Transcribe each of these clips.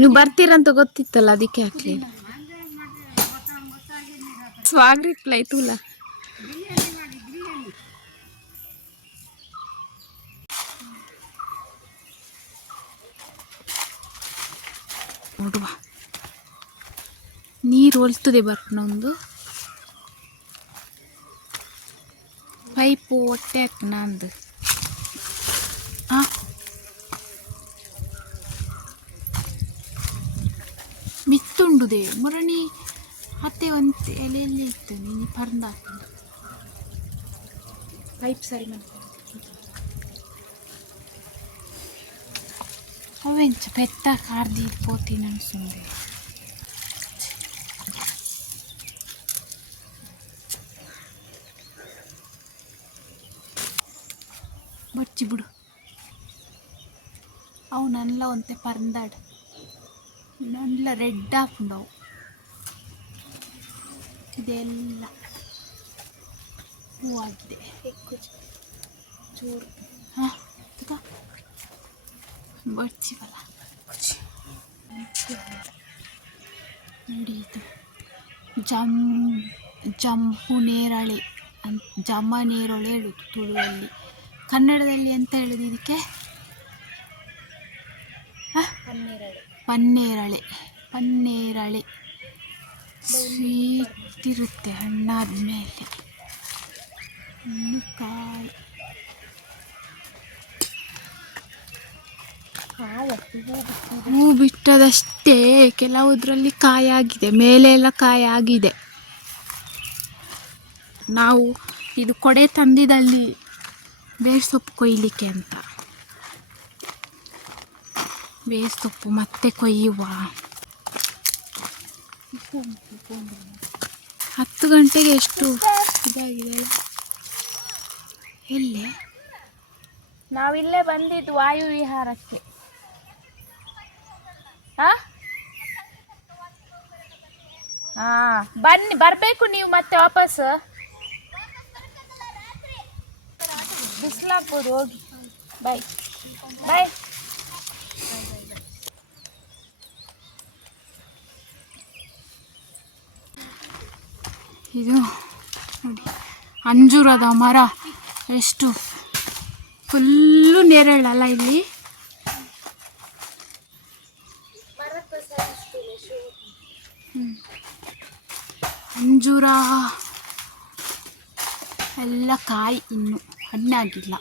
ನೀವು ಬರ್ತೀರಂತ ಗೊತ್ತಿತ್ತಲ್ಲ, ಅದಕ್ಕೆ ಹಾಕ್ಲಿ. ಸ್ವಾಗರಿಕ್ಲ ತೂಲ ನೋಡುವ. ನೀರು ಒಲ್ತದೆ ಬರ್ನೊಂದು ಪೈಪು ಹೊಟ್ಟೆ ನಂದು. ಹಾಂ ಮಿತ್ತುಂಡುದೆ ಮುರಣಿ ಮತ್ತೆ ಒಂದು ಎಲೆಯಲ್ಲಿ ಇತ್ತು ನೀನು ಪರ್ಂದ ಪೈಪ್ ಸರಿ ಅವೆಂಚ ಪೆತ್ತ ಕಾರ್ದಿ ಪೋತೀನಿ ಅನ್ಸುಂದೆ ಬಚ್ಚಿ ಬಿಡು ಅವು ನನ್ಲ ಒಂತೆ ಪರ್ಂದಾಡ್ ನನ್ಲ ರೆಡ್ ಹಾಕೊಂಡವು ಇದೆಲ್ಲ ಹೂವಾಗಿದೆ ಚೂರು ಹಾಂ ಬಡ್ಚಿವಲ್ಲ ನೋಡಿ ಇದು. ಜಮ್ ಜಂಪು ನೇರಳೆ ಅಂತ ಜಮ ನೇರಳೆ ಹೇಳುದು ತುಳುವಲ್ಲಿ. ಕನ್ನಡದಲ್ಲಿ ಎಂತ ಹೇಳುದು ಇದಕ್ಕೆ? ಪನ್ನೇರಳೆ ಪನ್ನೇರಳೆ. ಸ್ವೀಟ್ ಇರುತ್ತೆ ಹಣ್ಣಾದ ಮೇಲೆ. ಕಾಳು ಹೂ ಬಿಟ್ಟದಷ್ಟೇ, ಕೆಲವುದರಲ್ಲಿ ಕಾಯಾಗಿದೆ ಮೇಲೆ ಎಲ್ಲ ಕಾಯಾಗಿದೆ. ನಾವು ಇದು ಕೊಡೆ ತಂದಿದಲ್ಲಿ ಬೇರೆ ಸೊಪ್ಪು ಕೊಯ್ಲಿಕ್ಕೆ ಅಂತ. ಬೇರ್ ತುಪ್ಪು ಮತ್ತೆ ಕೊಯ್ಯುವ. ಹತ್ತು ಗಂಟೆಗೆ ಎಷ್ಟು ಇದಾಗಿದೆ? ಎಲ್ಲಿ? ನಾವಿಲ್ಲೇ ಬಂದಿದ್ದು ವಾಯು ವಿಹಾರಕ್ಕೆ. ಹಾ? ಹಾ, ಬನ್ನಿ, ಬರಬೇಕು ನೀವು ಮತ್ತೆ ವಾಪಸ್. ಬಿಸಿಲಾಗ್ಬೋದು, ಹೋಗಿ. ಬಾಯ್ ಬಾಯ್ ಇದು ನೋಡಿ, ಅಂಜೂರದ ಮರ. ಎಷ್ಟು ಫುಲ್ಲು ನೆರಳಲ್ಲ ಇಲ್ಲಿ. ಅಂಜೂರ, ಎಲ್ಲ ಕಾಯಿ ಇನ್ನು ಹಣ್ಣಾಗಿಲ್ಲ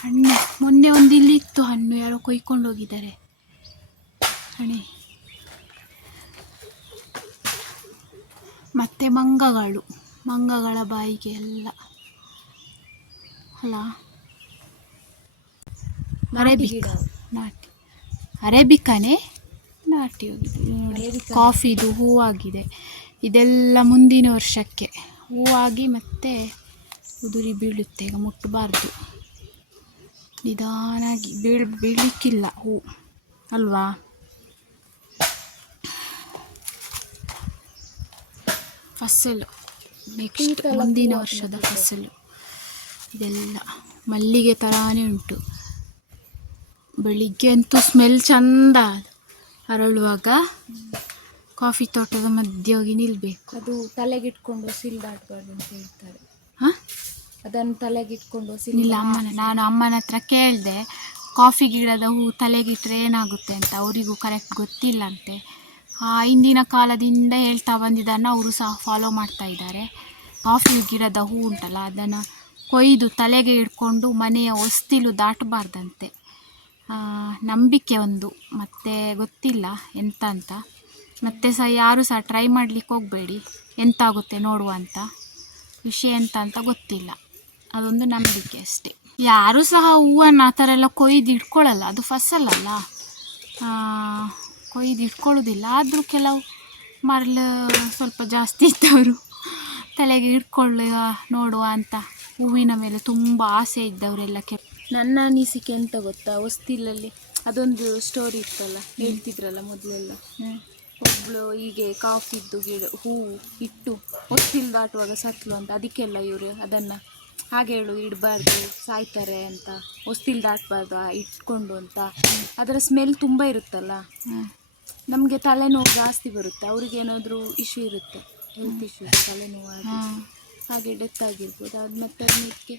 ಹಣ್ಣು, ಮೊನ್ನೆ ಒಂದು ಇಲ್ಲಿ ಇತ್ತು ಹಣ್ಣು, ಯಾರೋ ಕೊಯ್ಕೊಂಡು ಹೋಗಿದ್ದಾರೆ. ಹಣೆ ಮತ್ತೆ ಮಂಗಗಳು ಮಂಗಗಳ ಬಾಯಿಗೆ ಎಲ್ಲ. ಅಲ್ಲ ಅರೇಬಿಕ ನಾಟಿ ಅರೇಬಿಕಾನೆ ನಾಟಿ. ನೋಡಿ ಕಾಫಿದು ಹೂವಾಗಿದೆ. ಇದೆಲ್ಲ ಮುಂದಿನ ವರ್ಷಕ್ಕೆ. ಹೂವಾಗಿ ಮತ್ತೆ ಉದುರಿ ಬೀಳುತ್ತೆ. ಈಗ ಮುಟ್ಟಬಾರ್ದು ನಿಧಾನಾಗಿ ಬೀಳ್ ಬೀಳಲಿಕ್ಕಿಲ್ಲ ಹೂ. ಅಲ್ವಾ? ಫಸಲು. ನೆಕ್ಸ್ಟ್ ಮುಂದಿನ ವರ್ಷದ ಫಸಲು. ಇದೆಲ್ಲ ಮಲ್ಲಿಗೆ ಥರಾನೇ ಉಂಟು. ಬೆಳಿಗ್ಗೆ ಅಂತೂ ಸ್ಮೆಲ್ ಚಂದ ಅರಳುವಾಗ ಕಾಫಿ ತೋಟದ ಮಧ್ಯೆ ಹೋಗಿ ನಿಲ್ಬೇಕು. ಅದು ತಲೆಗಿಟ್ಕೊಂಡು ಸಿಲ್ ದಾಟಬಾರ್ದು ಅಂತ ಹೇಳ್ತಾರೆ. ಹಾಂ? ಅದನ್ನು ತಲೆಗಿಟ್ಕೊಂಡು ಸಿಲ್ ಇಲ್ಲ ಅಮ್ಮನ ನಾನು ಅಮ್ಮನ ಹತ್ರ ಕೇಳಿದೆ ಕಾಫಿ ಗಿಡದ ಹೂ ತಲೆಗಿಟ್ರೆ ಏನಾಗುತ್ತೆ ಅಂತ? ಅವರಿಗೂ ಕರೆಕ್ಟ್ ಗೊತ್ತಿಲ್ಲ ಅಂತೆ. ಆ, ಹಿಂದಿನ ಕಾಲದಿಂದ ಹೇಳ್ತಾ ಬಂದಿದ್ದನ್ನು ಅವರು ಸಹ ಫಾಲೋ ಮಾಡ್ತಾ ಇದ್ದಾರೆ. ಕಾಫಿ ಗಿಡದ ಹೂ ಉಂಟಲ್ಲ, ಅದನ್ನು ಕೊಯ್ದು ತಲೆಗೆ ಇಟ್ಕೊಂಡು ಮನೆಯ ಹೊಸ್ತಿಲು ದಾಟಬಾರ್ದಂತೆ. ನಂಬಿಕೆ ಒಂದು, ಮತ್ತೆ ಗೊತ್ತಿಲ್ಲ ಎಂತ ಅಂತ ಮತ್ತೆ ಸಹ ಯಾರು ಸಹ ಟ್ರೈ ಮಾಡಲಿಕ್ಕೆ ಹೋಗಬೇಡಿ, ಎಂತಾಗುತ್ತೆ ನೋಡುವ ಅಂತ. ವಿಷಯ ಎಂತ ಅಂತ ಗೊತ್ತಿಲ್ಲ. ಅದೊಂದು ನಂಬಿಕೆ ಅಷ್ಟೇ. ಯಾರೂ ಸಹ ಹೂವನ್ನು ಆ ಥರ ಎಲ್ಲ ಕೊಯ್ದು ಇಟ್ಕೊಳ್ಳಲ್ಲ, ಅದು ಫಸಲಲ್ಲ. ಕೊಯ್ದು ಇಟ್ಕೊಳ್ಳೋದಿಲ್ಲ. ಆದರೂ ಕೆಲವು ಮರಳು ಸ್ವಲ್ಪ ಜಾಸ್ತಿ ಇದ್ದವರು ತಲೆಗೆ ಇಟ್ಕೊಳ್ಳುವ ನೋಡುವ ಅಂತ ಹೂವಿನ ಮೇಲೆ ತುಂಬ ಆಸೆ ಇದ್ದವರೆಲ್ಲ ಕೆ ನನ್ನ ಅನಿಸಿಕೆ ಎಂತ ಗೊತ್ತಾ? ಹೊಸ್ತಿಲಲ್ಲಿ ಅದೊಂದು ಸ್ಟೋರಿ ಇತ್ತಲ್ಲ ಹೇಳ್ತಿದ್ರಲ್ಲ ಮೊದಲೆಲ್ಲ? ಒಬ್ಬಳು ಹೀಗೆ ಕಾಫಿದ್ದು ಗಿಡ ಹೂವು ಇಟ್ಟು ಹೊಸ್ತಿಲ್ ದಾಟುವಾಗ ಸತ್ಲು ಅಂತ ಅದಕ್ಕೆಲ್ಲ ಇವರು ಅದನ್ನು ಹಾಗೆ ಹೇಳು ಇಡಬಾರ್ದು ಸಾಯ್ತಾರೆ ಅಂತ ಹೊಸ್ತಿಲ್ ದಾಟಬಾರ್ದು ಇಟ್ಕೊಂಡು ಅಂತ. ಅದರ ಸ್ಮೆಲ್ ತುಂಬ ಇರುತ್ತಲ್ಲ? ನಮಗೆ ತಲೆನೋವು ಜಾಸ್ತಿ ಬರುತ್ತೆ. ಅವ್ರಿಗೆ ಏನಾದರೂ ಇಶ್ಯೂ ಇರುತ್ತೆ. ಹೆಲ್ತ್ ಇಶ್ಯೂ ತಲೆನೋವು ಆಗಿ ಹಾಗೆ ಡೆತ್ ಆಗಿರ್ಬೋದು. ಅದು ಮತ್ತೆ ಅದಕ್ಕೆ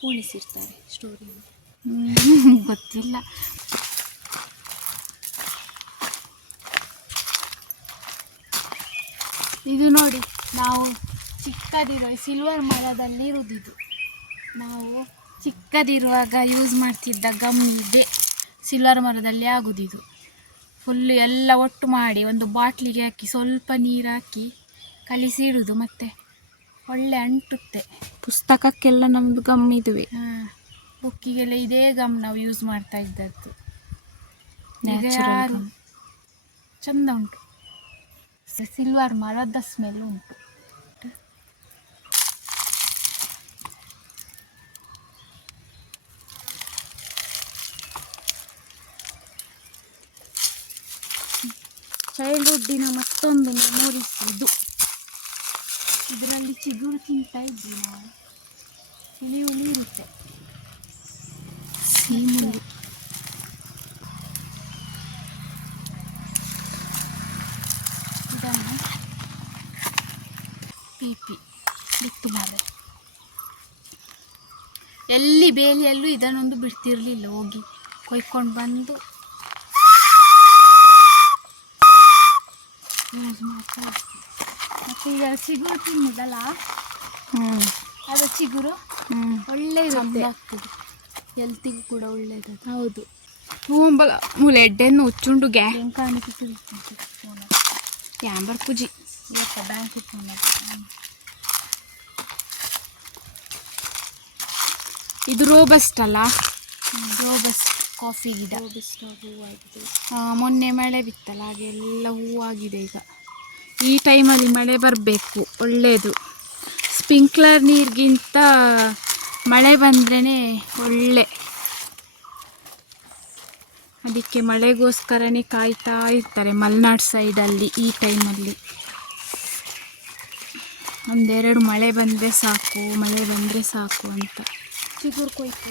ಪೂಣಿಸಿರ್ತಾರೆ ಸ್ಟೋರಿ ಗೊತ್ತಿಲ್ಲ. ಇದು ನೋಡಿ ನಾವು ಚಿಕ್ಕದಿರೋ ಸಿಲ್ವರ್ ಮರದಲ್ಲಿ ಇರುವುದಿದು ನಾವು ಚಿಕ್ಕದಿರುವಾಗ ಯೂಸ್ ಮಾಡ್ತಿದ್ದ ಗಮ್ ಇದೆ. ಸಿಲ್ವರ್ ಮರದಲ್ಲಿ ಆಗುದಿದು. ಫುಲ್ ಎಲ್ಲ ಒಟ್ಟು ಮಾಡಿ ಒಂದು ಬಾಟ್ಲಿಗೆ ಹಾಕಿ ಸ್ವಲ್ಪ ನೀರು ಹಾಕಿ ಕಲಿಸಿ ಇಡುದು ಮತ್ತೆ ಒಳ್ಳೆ ಅಂಟುತ್ತೆ. ಪುಸ್ತಕಕ್ಕೆಲ್ಲ ನಮ್ದು ಗಮ್ ಇದುವೆ. ಬುಕ್ಕಿಗೆಲ್ಲ ಇದೇ ಗಮ್ ನಾವು ಯೂಸ್ ಮಾಡ್ತಾ ಇದ್ದದ್ದು. ಈಗ Natural ಯಾರು? gum. ಚಂದ ಉಂಟು. ಸಿಲ್ವರ್ ಮರದ ಸ್ಮೆಲ್ ಉಂಟು. ಚೈಲ್ಡ್ಹುಡ್ಡಿನ ಮತ್ತೊಂದು ಮೆಮೊರೀಸ್ ಇದು. ಇದರಲ್ಲಿ ಚಿಗುರು ತಿಂತಾ ಇದ್ವಿ ನಾವು ಹುಳಿ ಹುಳಿ ಇರುತ್ತೆ ಸೀಮುಂಡಿ ಇದನ್ನು ಪಿಪಿ ಬಿತ್ತು ಮಾರೆ ಎಲ್ಲಿ ಬೇಲಿಯಲ್ಲೂ ಇದನ್ನೊಂದು ಬಿಡ್ತಿರ್ಲಿಲ್ಲ. ಹೋಗಿ ಕೊಯ್ಕೊಂಡು ಬಂದು ಯೂಸ್ ಮಾಡ್ತಾ ಇರ್ತೀವಿ ಮತ್ತು ಈಗ ಚಿಗುರು ತಿನ್ನುದಲ್ಲ? ಅದು ಚಿಗುರು ಒಳ್ಳೆ ಆಗ್ತದೆ. ಹೆಲ್ತಿಗೂ ಕೂಡ ಒಳ್ಳೇದು ಹೌದು. ಹೂವಂಬಲ ಮೂಲೆ ಎಡ್ಡೆಯನ್ನು ಉಚ್ಚುಂಡು ಗ್ಯಾ ಕಾಣಿಕೆ ಕ್ಯಾಂಬರ್ ಯಾಂಬರ್ ಪೂಜಿ ಇವತ್ತು ಬ್ಯಾಂಕ್ ಇದು ರೋಬಸ್ಟ್ ಅಲ್ಲ? ರೋಬಸ್ ಕಾಫಿ ಗಿಡ. ಮೊನ್ನೆ ಮಳೆ ಬಿತ್ತಲ್ಲ ಹಾಗೆಲ್ಲ ಹೂವಾಗಿದೆ ಈಗ. ಈ ಟೈಮಲ್ಲಿ ಮಳೆ ಬರಬೇಕು ಒಳ್ಳೆಯದು ಸ್ಪ್ರಿಂಕ್ಲರ್ ನೀರಿಗಿಂತ ಮಳೆ ಬಂದ್ರೇ ಒಳ್ಳೆ. ಅದಕ್ಕೆ ಮಳೆಗೋಸ್ಕರನೇ ಕಾಯ್ತಾ ಇರ್ತಾರೆ ಮಲೆನಾಡು ಸೈಡಲ್ಲಿ ಈ ಟೈಮಲ್ಲಿ. ಒಂದೆರಡು ಮಳೆ ಬಂದರೆ ಸಾಕು ಮಳೆ ಬಂದರೆ ಸಾಕು ಅಂತ. ಚಿಗುರು ಕೊಯ್ತಾ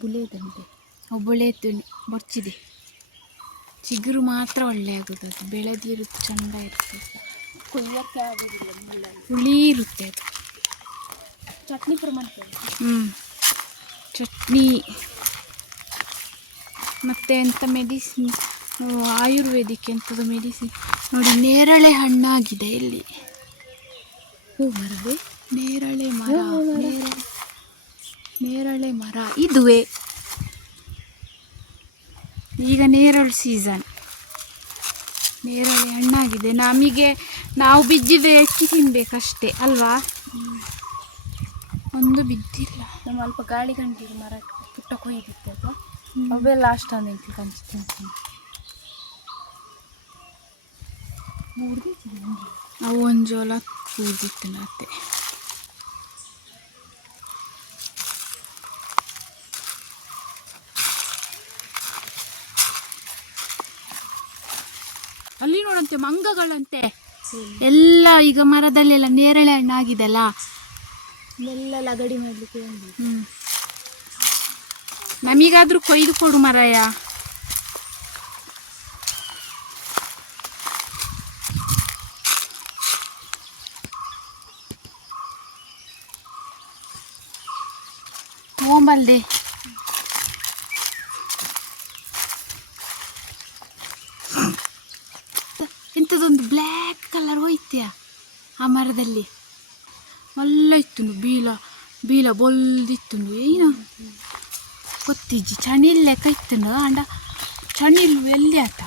ಬುಲೆದಂತೆ. ಒಬ್ಬಳೆ ಬೊಚ್ಚಿದೆ ಚಿಗುರು ಮಾತ್ರ ಒಳ್ಳೆ ಆಗುತ್ತೆ ಅದು. ಬೆಳೆದಿರು ಚಂದ ಇರುತ್ತೆ. ಕೊಯ್ಯಕ್ಕೆ ಆಗೋದಿಲ್ಲ ಹುಳಿ ಇರುತ್ತೆ ಅದು. ಚಟ್ನಿ ಪ್ರಮಾಣ ಮಾಡ್ತೇವೆ ಹ್ಞೂ ಚಟ್ನಿ. ಮತ್ತು ಎಂಥ ಮೆಡಿಸಿನ್? ಆಯುರ್ವೇದಿಕ್ ಎಂಥದ್ದು ಮೆಡಿಸಿನ್? ನೋಡಿ ನೇರಳೆ ಹಣ್ಣಾಗಿದೆ ಇಲ್ಲಿ. ಹೂ ಮರವೇ? ನೇರಳೆ ಮರ. ನೇರಳೆ ನೇರಳೆ ಮರ. ಇದುವೇ. ಈಗ ನೇರಳು ಸೀಸನ್ ನೇರಳೆ ಹಣ್ಣಾಗಿದೆ. ನಮಗೆ ನಾವು ಬಿದ್ದಿದ್ದು ಎಕ್ಕಿ ತಿನ್ಬೇಕಷ್ಟೇ ಅಲ್ವಾ? ಒಂದು ಬಿದ್ದಿಲ್ಲ. ನಮ್ಮ ಅಲ್ಪ ಗಾಳಿ ಗಂಟಿಗೆ ಮರ ಪುಟ್ಟ ಕೊಯ್ದಿತ್ತು ಅದು ಅವೆಲ್ಲ ಅಷ್ಟೊಂದು ಇಂಕಿ ಕಂಚಿ ತಿಂತೀನಿ ಅವು ಒಂದು ಜೋಲ ಕೂದಿತ್ತು ಮತ್ತೆ ನೋಡಂತೆ ಮಂಗಗಳಂತೆ. ಎಲ್ಲ ಈಗ ಮರದಲ್ಲೆಲ್ಲ ನೇರಳೆ ಹಣ್ಣಾಗಿದೆಲ್ಲ. ಎಲ್ಲ ಲಗಡಿ ಮಾಡಲಿಕ್ಕೆ ನಮಗಾದ್ರೂ ಕೊಯ್ದು ಕೊಡು ಮರಯ್ಯ ಇಂಥದ್ದೊಂದು ಬ್ಲ್ಯಾಕ್ ಕಲರ್ ಹೋಯ್ತ್ಯಾ? ಆ ಮರದಲ್ಲಿ. ಮಲ್ಲ ಇತ್ತು ಬೀಲ ಬೀಲ ಬೊಲ್ದಿತ್ತು ಏನು. ಗೊತ್ತಿಜ್ಜಿ ಚಣಿಲ್ ಇತ್ತುಂಡು ಅಂಡ ಚಣಿಲ್ ಎಲ್ಲಿ ಆತ?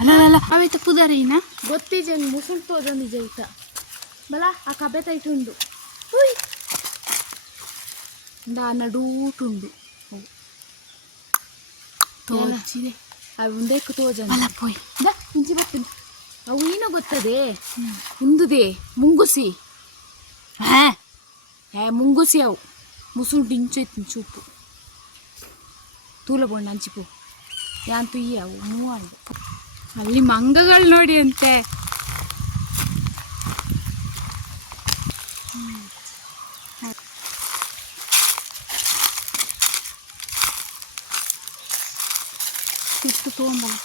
ಅಲ್ಲ ಅಲ್ಲ ಅವೇತ ಪುದರೇನ? ಗೊತ್ತಿಜನ್ ಮುಸುಳ್ತು ಅದೊಂದು ಜೈತ. ಬಲ ಆ ಕಬೆ ತೈತುಂಡು ಅಂದ ನಡೂಟುಂಡು. ತೋಚಿದೆ ಅವು ಒಂದೇಕು ತೋಜನ್. ಅಲ್ಲ ಪೋಯ್. ಇಂಚಿ ಬರ್ತೇನೆ. ಅವು ಏನೋ ಗೊತ್ತದೆ? ಹಿಂದುದೆ ಮುಂಗುಸಿ. ಹಾ. ಏ ಮುಂಗುಸಿ ಅವು. ಮುಸುರು ಡಿಂಚೈತಿ ಚೂಪು. ತೂಲ ಬೋಣ ಅಂಚಿಪು. ಯಾಂತು ಈ ಅವು ಮೂವ ಅಲ್ಲಿ ಮಂಗಗಳು ನೋಡಿ ಅಂತೆ. ತೊಗೊಂಬಲ್ಲ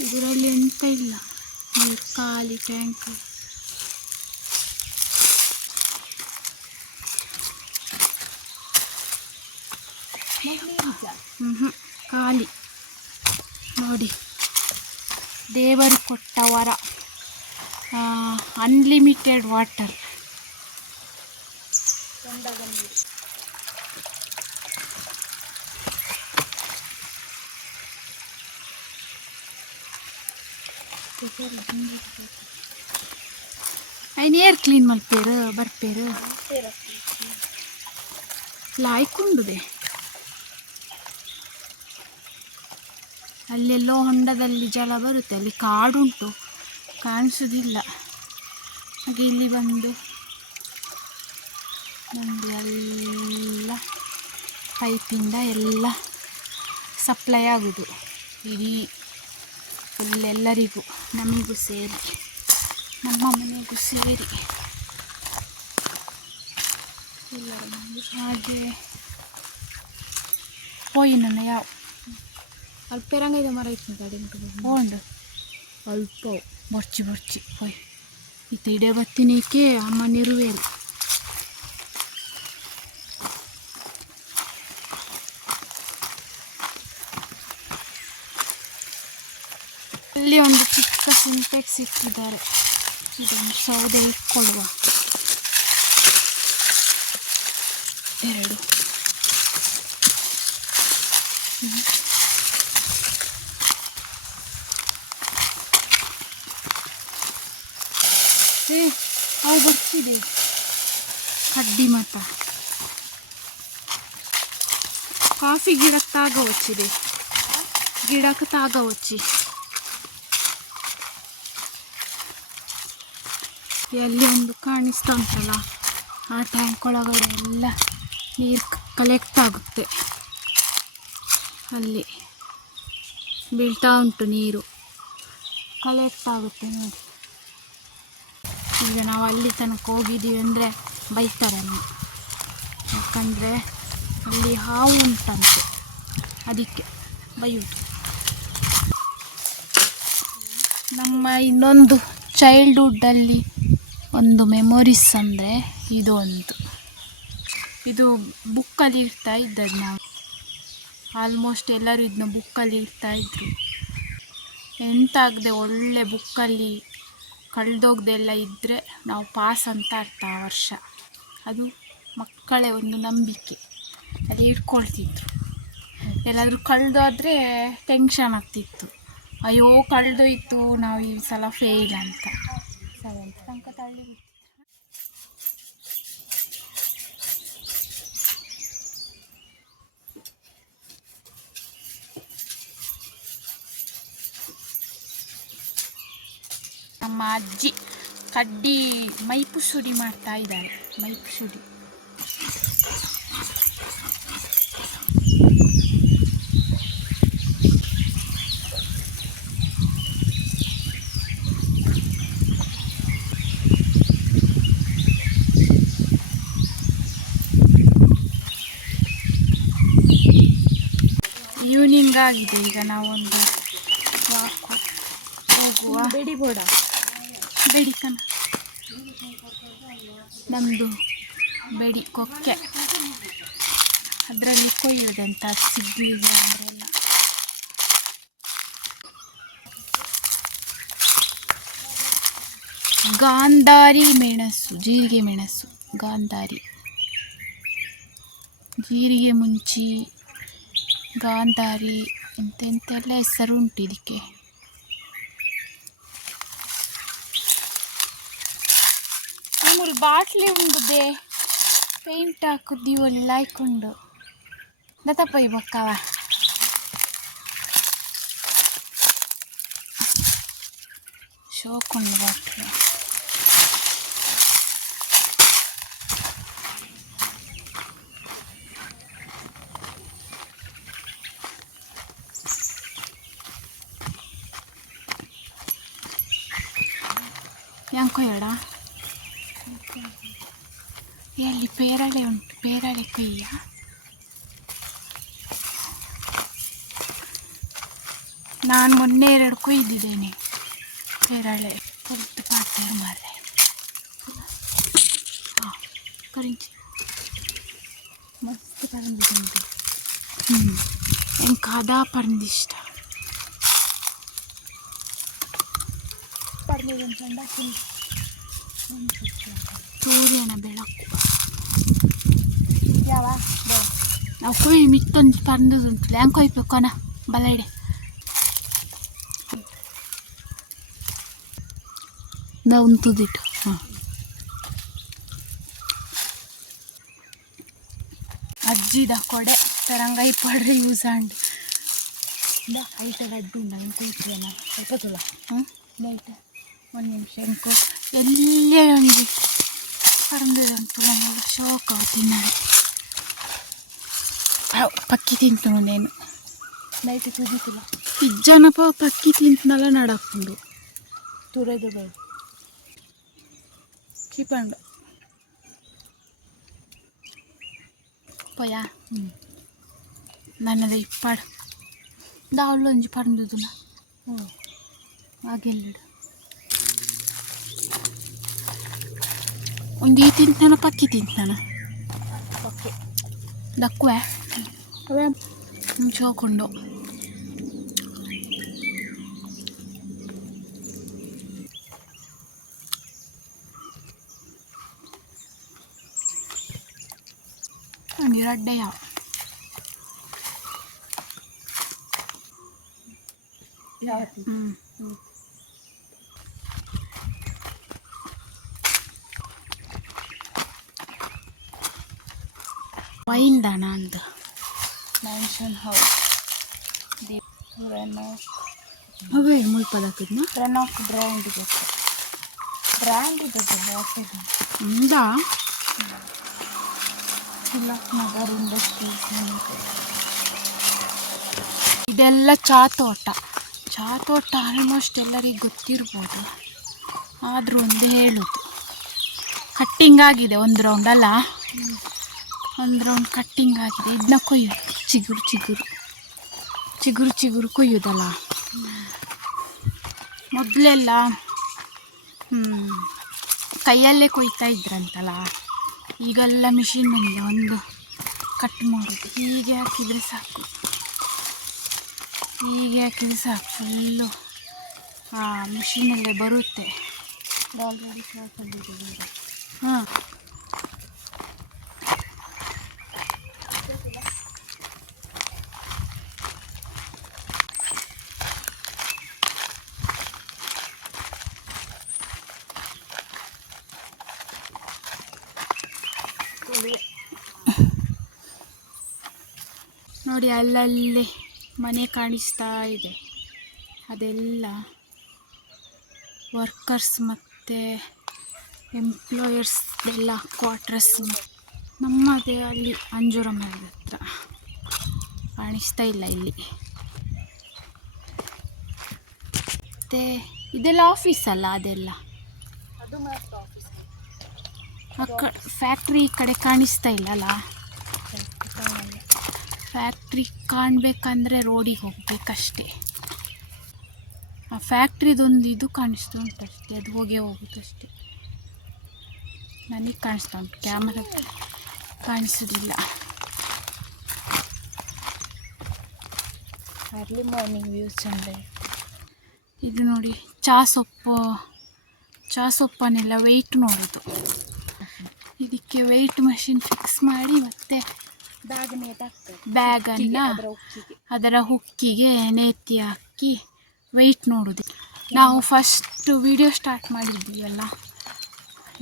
ಇದರಲ್ಲಿ ಎಂತ ಇಲ್ಲ. ನೀರು ಖಾಲಿ ಟ್ಯಾಂಕ್ ಹ್ಞೂ ಖಾಲಿ. ನೋಡಿ. ದೇವರು ಕೊಟ್ಟ ವರ. ಅನ್ಲಿಮಿಟೆಡ್ ವಾಟರ್ ಏರ್ ಕ್ಲೀನ್ ಮಾಡ್ತೇರು ಬರ್ತೇರು ಲಾಯ್ ಲಾಯ್ಕೊಂಡುದೆ ಅಲ್ಲೆಲ್ಲೋ ಹೊಂಡದಲ್ಲಿ ಜಲ ಬರುತ್ತೆ ಅಲ್ಲಿ ಕಾಡುಂಟು ಕಾಣಿಸೋದಿಲ್ಲ ಹಾಗೆ ಇಲ್ಲಿ ಬಂದು ನಮ್ದು ಎಲ್ಲ ಪೈಪಿಂದ ಎಲ್ಲ ಸಪ್ಲೈ ಆಗೋದು ಇಡೀ ಫುಲ್ ಎಲ್ಲರಿಗೂ ನಮಗೂ ಸೇರಿ ನಮ್ಮ ಮನೆಗೂ ಸೇರಿ. ಎಲ್ಲರ ಹಾಗೆ. ಹೋಯಿನ ಯಾವ ಅಲ್ಪ ಇದೆ ಮರ ಇತ್ತು ಗಾಡಿ ಹೋಂಡು ಅಲ್ಪ. ಬರ್ಚಿ ಬರ್ಚಿ. ಹೋಯ್. ಇತ್ತ ಇಡೇ ಬತ್ತಿನೇಕೆ ಅಮ್ಮ ನಿರುವೇರು ಅಲ್ಲಿ ಒಂದು ಪರ್ಫೆಕ್ಟ್ ಸಿಕ್ಕಿದ್ದಾರೆ ಇದೊಂದು ಸೌದೆ ಇಟ್ಕೊಳ್ಳುವ ಎರಡು ಏ ಅವು ಬರ್ತಿದೆ ಕಡ್ಡಿ ಮಠ ಕಾಫಿ ಗಿಡಕ್ಕೆ ತಾಗ ಹೊಚ್ಚಿದೆ ಗಿಡಕ್ಕೆ ತಾಗ ಹೊಚ್ಚಿ ಎಲ್ಲಿ ಒಂದು ಕಾಣಿಸ್ತಾ ಉಂಟಲ್ಲ, ಆ ಟ್ಯಾಂಕ್ ಒಳಗಡೆ ಎಲ್ಲ ನೀರು ಕಲೆಕ್ಟ್ ಆಗುತ್ತೆ. ಅಲ್ಲಿ ಬೀಳ್ತಾ ಉಂಟು ನೀರು. ಕಲೆಕ್ಟ್ ಆಗುತ್ತೆ ನೋಡಿ. ಈಗ ನಾವು ಅಲ್ಲಿ ತನಕ ಹೋಗಿದ್ದೀವಿ ಅಂದರೆ ಬೈತಾರೆ ಅಮ್ಮ ಯಾಕಂದರೆ ಅಲ್ಲಿ ಹಾವು ಉಂಟಂತೆ. ಅದಕ್ಕೆ ಬೈಯುವುದು ನಮ್ಮ ಇನ್ನೊಂದು ಚೈಲ್ಡ್ಹುಡ್ಡಲ್ಲಿ ಒಂದು ಮೆಮೊರೀಸ್ ಅಂದರೆ ಇದು ಒಂದು ಇದು ಬುಕ್ಕಲ್ಲಿ ಇರ್ತಾ ಇದ್ದದ್ದು ನಾವು. ಆಲ್ಮೋಸ್ಟ್ ಎಲ್ಲರೂ ಇದನ್ನ ಬುಕ್ಕಲ್ಲಿ ಇರ್ತಾ ಇದ್ರು. ಎಂತ ಆಗದೆ ಒಳ್ಳೆ ಬುಕ್ಕಲ್ಲಿ ಕಳೆದೋಗ್ದೆಲ್ಲ ಇದ್ದರೆ ನಾವು ಪಾಸ್ ಅಂತ ಅರ್ಥ ಆ ವರ್ಷ. ಅದು ಮಕ್ಕಳೇ ಒಂದು ನಂಬಿಕೆ. ಅಲ್ಲಿ ಇಟ್ಕೊಳ್ತಿದ್ರು. ಎಲ್ಲಾದರೂ ಕಳೆದೋದ್ರೆ ಟೆನ್ಷನ್ ಆಗ್ತಿತ್ತು. ಅಯ್ಯೋ ಕಳೆದೋಯ್ತು, ನಾವು ಈ ಸಲ ಫೇಲ್ ಅಂತ. ತಳ್ಳಿ ನಮ್ಮ ಅಜ್ಜಿ ಕಡ್ಡಿ ಮೈಪು ಸುಡಿ ಮಾಡ್ತಾ ಇದ್ದಾರೆ ಮೈಪು ಸುಡಿ ಆಗಿದೆ ಈಗ ನಾವೊಂದು ವಾಕ್ ಹೋಗುವ. ಬೇಡಿ ಬೋಡ ಬೆಡಿಕನ ನಮ್ಮದು ಬೆಡಿ ಕೊಕ್ಕೆ. ಅದರಲ್ಲಿ ಕೊಯ್ಯುವುದಂತ ಅಂತ ಸಿಗ್ಲಿ ಅಂದ್ರೆಲ್ಲ ಗಾಂಧಾರಿ ಮೆಣಸು ಜೀರಿಗೆ ಮೆಣಸು. ಗಾಂಧಾರಿ. ಜೀರಿಗೆ ಮುಂಚಿ ಗಾಂಧಾರಿ ಎಂತೆಂತೆಲ್ಲ ಹೆಸರು ಉಂಟು ಇದಕ್ಕೆ? ಮಾಮೂಲು ಬಾಟ್ಲಿ ಉಂಡುದೆ. ಪೇಂಟ್ ಹಾಕುದು ಒಳ್ಳೆ ಹಾಯ್ಕೊಂಡು ದತ್ತಪ್ಪಯ್ಯ ಬಕ್ಕವ. ಶೋಕೊಂಡು ಬಾಟ್ಲು ಯಾಂಕೋ ಎಡ ಎಲ್ಲಿ ಪೇರಳೆ ಉಂಟು, ಪೇರಳೆ ಕುಯ್ಯ. ನಾನು ಮೊನ್ನೆ ಎರಡು ಕುಯ್ದಿದ್ದೇನೆ, ಪೇರಳೆ. ಪುರ್ತು ಪಾತ್ರೆ ಮಾರೆ ಹಾಂ ಕರಿಂಚಿ. ಮಸ್ತ್ ಪರಂಜಿ ಹ್ಞೂ ನಂಗೆ ಕಾದಾ ಪರಂಜಿ ಇಷ್ಟ. ಪರ್ಲಿ ಚಂದ ಸೂರ್ಯನ ಬೆಳಕು. ಯಾವ ನಾವು ಕುಯ್ ಮಿತ್ತೊಂದು ಪರಂದುಂಟು ಲ್ಯಾಂಕ್ ಕೊಯ್ಬೇಕು ಕೊನ ಬಲೈಡೆ ನಾ ಉಂತುದಿಟ್ಟು ಹಾಂ. ಅಜ್ಜಿದ ಕೊಡೆ, ತರಂಗೈ ಪಡ್ರೆ ಯೂಸ್ ಆಂಡ್ ಐಟದ ಅಡ್ಡು ಉಂಡ ಇಟ್ಟೇನ ಎಪ್ಪತ್ತುಲ ಹ್ಞೂ ಲೈಟ್ ಒಂದು ನಿಮಿಷ ಎಂಕು ಎಲ್ಲೇ ಒಂದು ನನಗೆ ಶೋಕ ತಿನ್ನಾಡಿ ಪಕ್ಕಿ ತಿಂತು ನೇನು. ನೈಟ್ ಕುದಿತಿಲ್ಲ ಇಜ್ಜನಪ ಪಕ್ಕಿ ತಿಂತನಲ್ಲ ನಡಕೊಂಡು ತುರೈದು ಬೇಡ. ಕಿಪಂಡು ಪೋಯ? ಹ್ಞೂ ನನ್ನದು ಇಪ್ಪಾಡು ದಾವಲ್ಲೊಂಜಿ ಪರಂದುದು ಹ್ಞೂ ಹಾಗೆಲ್ಲಿಡು. ಒಂದು ಈ ತಿಂತಾನ ಪಕ್ಕಿ ತಿಂತಾನ ಓಕೆ ದಕ್ಕುವೆ ಅವೇ ಮುಂಚೋಕೊಂಡು ರಡ್ಡೆಯ ಯಾವತ್ತಿ ಹ್ಞೂ ವೈನ್ ದಾನ ಅಂತ ಮ್ಯಾನ್ಷನ್ ಹೌಸ್. ರೆನಾಕ್ ಅವೇ ಮುಲ್ಪದಕ್ಕದ್ನ ರೆನಾಕ್ ಬ್ರ್ಯಾಂಡ್ ಇದೆ. ಬ್ರ್ಯಾಂಡ್ ಇದೆ ಬಾಸೆದು ಇಂದ. ತಿಲಕ್ ನಗರ್ ಇಂಡಸ್ಟ್ರೀಸ್ ಇದೆಲ್ಲ ಚಾ ತೋಟ ಚಾ ತೋಟ ಆಲ್ಮೋಸ್ಟ್ ಎಲ್ಲರಿಗೆ ಗೊತ್ತಿರ್ಬೋದು. ಆದರೂ ಒಂದು ಹೇಳುದು. ಕಟ್ಟಿಂಗ್ ಆಗಿದೆ ಒಂದು ರೌಂಡ್ ಅಲ್ಲ? ಒಂದು ರೌಂಡ್ ಕಟ್ಟಿಂಗ್ ಆಗಿದೆ. ಇದನ್ನ ಕೊಯ್ಯೋದು. ಚಿಗುರು ಚಿಗುರು. ಚಿಗುರು ಚಿಗುರು ಕೊಯ್ಯೋದಲ್ಲ? ಮೊದಲೆಲ್ಲ ಕೈಯಲ್ಲೇ ಕೊಯ್ತಾ ಇದ್ರಂತಲ್ಲ? ಈಗೆಲ್ಲ ಮಿಷಿನ್ ಬಂದಿದೆ ಒಂದು ಕಟ್ ಮಾಡೋದು. ಹೀಗೆ ಹಾಕಿದರೆ ಸಾಕು. ಹೀಗೆ ಹಾಕಿದರೆ ಸಾಕು. ಫುಲ್ಲು ಮಿಷಿನಲ್ಲೇ ಬರುತ್ತೆ. ಹಾಂ. ನೋಡಿ ಅಲ್ಲಲ್ಲಿ ಮನೆ ಕಾಣಿಸ್ತಾ ಇದೆ. ಅದೆಲ್ಲ ವರ್ಕರ್ಸ್ ಮತ್ತು ಎಂಪ್ಲಾಯರ್ಸ್ ಎಲ್ಲ ಕ್ವಾರ್ಟರ್ಸ್ ನಮ್ಮದೇ ಅಲ್ಲಿ ಅಂಜೂರ ಮನೆ ಹತ್ರ. ಕಾಣಿಸ್ತಾ ಇಲ್ಲ ಇಲ್ಲಿ. ಮತ್ತು ಇದೆಲ್ಲ ಆಫೀಸ್ ಅಲ್ಲ ಅದೆಲ್ಲ? ಆ ಕ ಫ್ಯಾಕ್ಟ್ರಿ ಈ ಕಡೆ ಕಾಣಿಸ್ತಾ ಇಲ್ಲ ಅಲ್ಲ? ಫ್ಯಾಕ್ಟ್ರಿ ಕಾಣಬೇಕಂದ್ರೆ ರೋಡಿಗೆ ಹೋಗ್ಬೇಕಷ್ಟೇ. ಆ ಫ್ಯಾಕ್ಟ್ರಿದೊಂದು ಇದು ಕಾಣಿಸ್ತಾ ಉಂಟಷ್ಟೇ ಅದು ಹೋಗೇ ಹೋಗುತ್ತಷ್ಟೇ ನನಗೆ ಕಾಣಿಸ್ತಾ ಉಂಟು ಕ್ಯಾಮರಾ ಕಾಣಿಸೋದಿಲ್ಲ. ಅರ್ಲಿ ಮಾರ್ನಿಂಗ್ ವ್ಯೂಸ್ ಚಂದ ಇದು ನೋಡಿ ಚಾ ಸೊಪ್ಪು ಚಾ ಸೊಪ್ಪನ್ನೆಲ್ಲ ವೆಯ್ಟ್ ನೋಡೋದು ಇದಕ್ಕೆ ವೆಯ್ಟ್ ಮಷಿನ್ ಫಿಕ್ಸ್ ಮಾಡಿ ಮತ್ತೆ ಬ್ಯಾಗನ್ನು ಅದರ ಹುಕ್ಕಿಗೆ ನೇತಿ ಹಾಕಿ ವೆಯ್ಟ್ ನೋಡೋದು. ನಾವು ಫಸ್ಟ್ ವಿಡಿಯೋ ಸ್ಟಾರ್ಟ್ ಮಾಡಿದ್ದೀವಲ್ಲ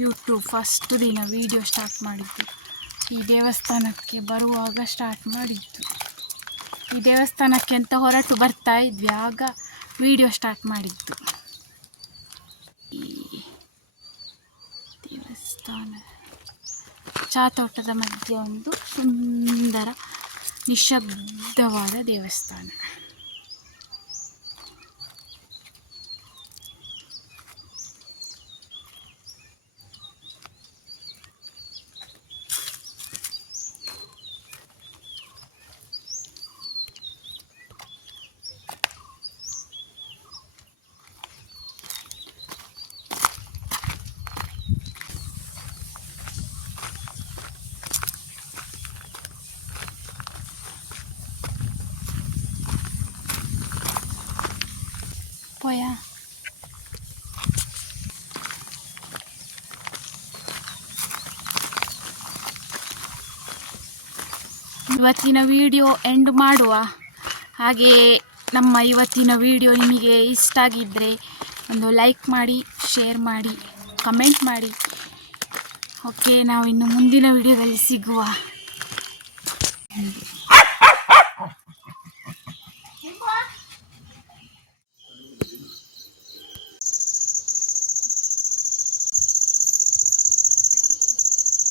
ಯೂಟ್ಯೂಬ್ ಫಸ್ಟ್ ದಿನ ವೀಡಿಯೋ ಸ್ಟಾರ್ಟ್ ಮಾಡಿದ್ದು. ಈ ದೇವಸ್ಥಾನಕ್ಕೆ ಬರುವಾಗ ಸ್ಟಾರ್ಟ್ ಮಾಡಿದ್ದು. ಈ ದೇವಸ್ಥಾನಕ್ಕೆ ಅಂತ ಹೊರಟು ಬರ್ತಾ ಇದ್ವಿ ಆಗ ವಿಡಿಯೋ ಸ್ಟಾರ್ಟ್ ಮಾಡಿದ್ದು. ಈ ದೇವಸ್ಥಾನ ಚಾ ತೋಟದ ಮಧ್ಯೆ ಒಂದು ಸುಂದರ ನಿಶಬ್ದವಾದ ದೇವಸ್ಥಾನ. ಇವತ್ತಿನ ವಿಡಿಯೋ ಎಂಡ್ ಮಾಡುವ. ಹಾಗೆ ನಮ್ಮ ಇವತ್ತಿನ ವಿಡಿಯೋ ನಿಮಗೆ ಇಷ್ಟ ಆಗಿದ್ದರೆ ಒಂದು ಲೈಕ್ ಮಾಡಿ ಶೇರ್ ಮಾಡಿ ಕಮೆಂಟ್ ಮಾಡಿ. ಓಕೆ ನಾವು ಇನ್ನು ಮುಂದಿನ ವಿಡಿಯೋದಲ್ಲಿ ಸಿಗುವ.